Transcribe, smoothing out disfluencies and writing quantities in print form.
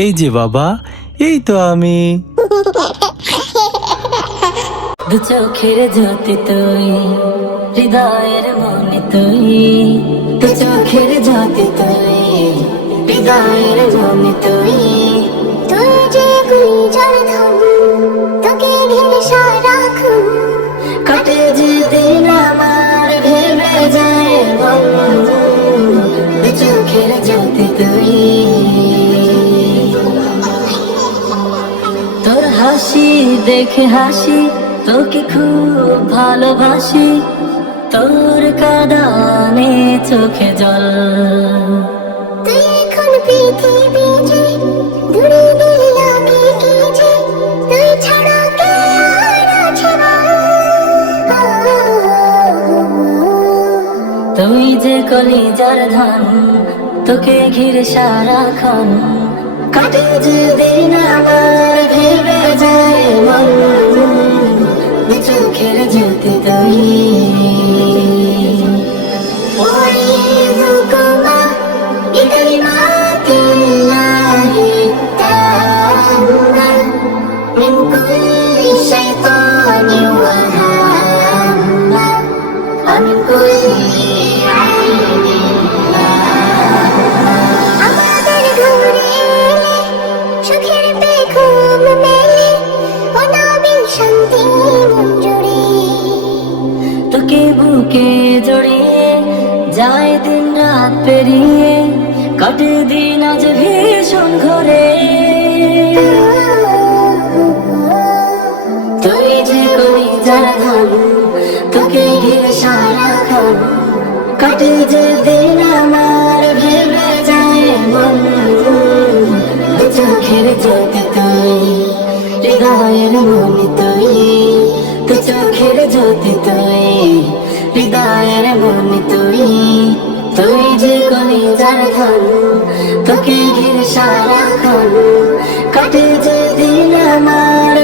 এই যে বাবা, এই তো আমি। দু চোখের জ্যোতি তুই, হৃদয়ের মনি তুই। দু চোখের জ্যোতি তুই, হৃদয়ের মনি তুই। তুই যে গুঞ্জন ধন, তোকে ঘিরে সারাক্ষণ কাটে যে দিন আমার ভেবে যায় মন। দু চোখের জ্যোতি তুই। তোর হাসি দেখে হাসি, তোকে খুব ভালোবাসি। তোর কাঁদানে চোখে জল। তুই এখন পৃথিবী যে দূরে দিলে লাগে কি যে, তুই ছাড়া কে আর আছে বল? তুই যে কলিজার ধন, তোকে ঘিরে সারাক্ষণ কাটে যে দিন আমার ভেবে যায় মন। দু চোখের জ্যোতি তুই। أعيذكما بكلمات الله التامة من كل شيطان وهامة ومن كل عين لامة আমাদের ঘরে এলে সুখের পেখম মেলে অনাবিল শান্তি মন জুড়ে। তোকে বুকে জড়িয়ে যায় দিন রাত পেরিয়ে, কাটে দিন আজ ভীষণ ঘরে। তুই যে কলিজার ধন, তোকে ঘিরে সারাক্ষণ কাটে যে দিন আমার ভেবে যায় মন। দু চোখের জ্যোতি তুই, হৃদয়ের মনি তুই। দু চোখের জ্যোতি তুই, হৃদয়ের মনি তুই। তুই যে কলিজার ধন, তোকে ঘিরে সারাক্ষণ কাটে যে দিন আমার